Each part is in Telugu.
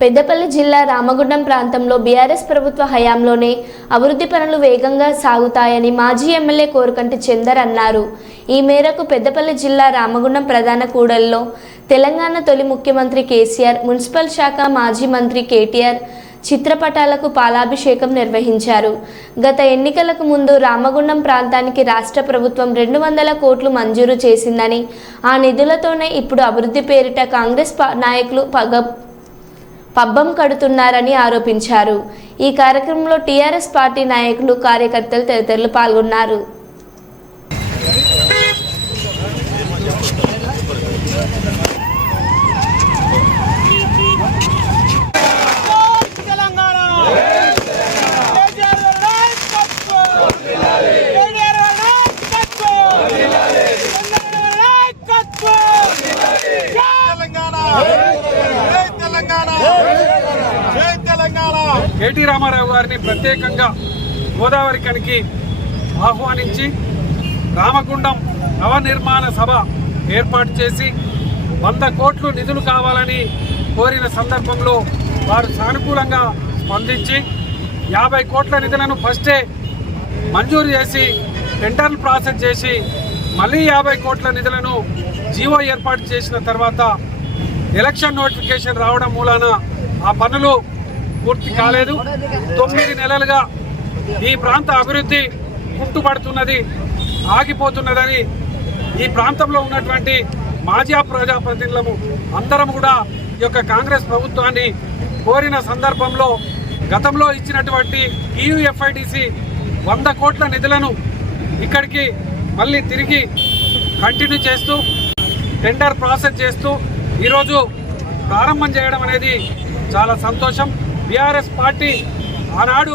పెద్దపల్లి జిల్లా రామగుండం ప్రాంతంలో బీఆర్ఎస్ ప్రభుత్వ హయాంలోనే అభివృద్ధి పనులు వేగంగా సాగుతాయని మాజీ ఎమ్మెల్యే కోరుకంటి చందర్ అన్నారు. ఈ మేరకు పెద్దపల్లి జిల్లా రామగుండం ప్రధాన కూడల్లో తెలంగాణ తొలి ముఖ్యమంత్రి కేసీఆర్ మున్సిపల్ శాఖ మాజీ మంత్రి కేటీఆర్ చిత్రపటాలకు పాలాభిషేకం నిర్వహించారు. గత ఎన్నికలకు ముందు రామగుండం ప్రాంతానికి రాష్ట్ర ప్రభుత్వం రెండు వందల కోట్లు మంజూరు చేసిందని ఆ నిధులతోనే ఇప్పుడు అభివృద్ధి పేరిట కాంగ్రెస్ నాయకులు పగ పబ్బం కడుతున్నారని ఆరోపించారు. ఈ కార్యక్రమంలో టీఆర్ఎస్ పార్టీ నాయకులు కార్యకర్తలు తదితరులు పాల్గొన్నారు తెలంగాణ కేసీఆర్ గారి నాయకత్వం కేటీఆర్ గారి నాయకత్వం చంద్రబాబు గారి నాయకత్వం తెలంగాణ జై తెలంగాణ జై తెలంగాణ కేటీ రామారావు గారిని ప్రత్యేకంగా గోదావరి కనికి ఆహ్వానించి రామగుండం నవనిర్మాణ సభ ఏర్పాటు చేసి వంద కోట్లు నిధులు కావాలని కోరిన సందర్భంలో వారు సానుకూలంగా స్పందించి యాభై కోట్ల నిధులను ఫస్టే మంజూరు చేసి టెండర్లు ప్రాసెస్ చేసి మళ్ళీ యాభై కోట్ల నిధులను జీవో ఏర్పాటు చేసిన తర్వాత ఎలక్షన్ నోటిఫికేషన్ రావడం మూలాన ఆ పనులు పూర్తి కాలేదు. తొమ్మిది నెలలుగా ఈ ప్రాంత అభివృద్ధి కుంటుపడుతున్నది ఆగిపోతున్నదని ఈ ప్రాంతంలో ఉన్నటువంటి మాజీ ప్రజాప్రతినిధులము అందరం కూడా ఈ యొక్క కాంగ్రెస్ ప్రభుత్వాన్ని కోరిన సందర్భంలో గతంలో ఇచ్చినటువంటి ఈయుఎఫ్ఐడిసి వంద కోట్ల నిధులను ఇక్కడికి మళ్ళీ తిరిగి కంటిన్యూ చేస్తూ టెండర్ ప్రాసెస్ చేస్తూ ఈరోజు ప్రారంభం చేయడం అనేది చాలా సంతోషం. బీఆర్ఎస్ పార్టీ ఆనాడు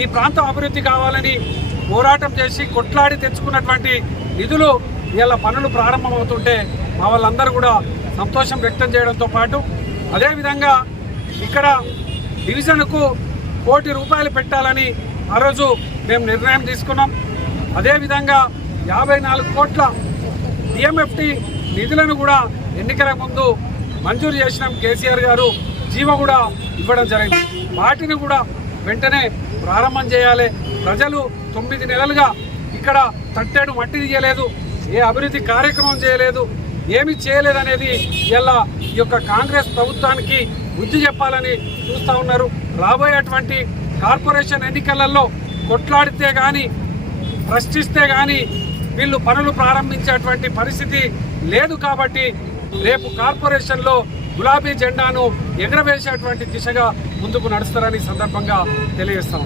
ఈ ప్రాంతం అభివృద్ధి కావాలని పోరాటం చేసి కొట్లాడి తెచ్చుకున్నటువంటి నిధులు ఇలా పనులు ప్రారంభమవుతుంటే మా వాళ్ళందరూ కూడా సంతోషం వ్యక్తం చేయడంతో పాటు అదేవిధంగా ఇక్కడ డివిజన్కు కోటి రూపాయలు పెట్టాలని ఆ రోజు మేము నిర్ణయం తీసుకున్నాం. అదేవిధంగా యాభై నాలుగు కోట్ల డిఎంఎఫ్టి నిధులను కూడా ఎన్నికల ముందు మంజూరు చేసినాం కేసీఆర్ గారు. జీవ కూడా ఇవ్వడం జరిగింది. వాటిని కూడా వెంటనే ప్రారంభం చేయాలి. ప్రజలు తొమ్మిది నెలలుగా ఇక్కడ తట్టేడు మట్టి తీయలేదు. ఏ అభివృద్ధి కార్యక్రమం చేయలేదు. ఏమి చేయలేదనేది ఇలా ఈ యొక్క కాంగ్రెస్ ప్రభుత్వానికి బుద్ధి చెప్పాలని చూస్తూ ఉన్నారు. రాబోయేటువంటి కార్పొరేషన్ ఎన్నికలలో కొట్లాడితే కానీ ప్రశ్నిస్తే కానీ వీళ్ళు పనులు ప్రారంభించేటువంటి పరిస్థితి లేదు కాబట్టి రేపు కార్పొరేషన్లో గులాబీ జెండాను ఎగరవేసేటువంటి దిశగా ముందుకు నడుస్తారని సందర్భంగా తెలియజేస్తాం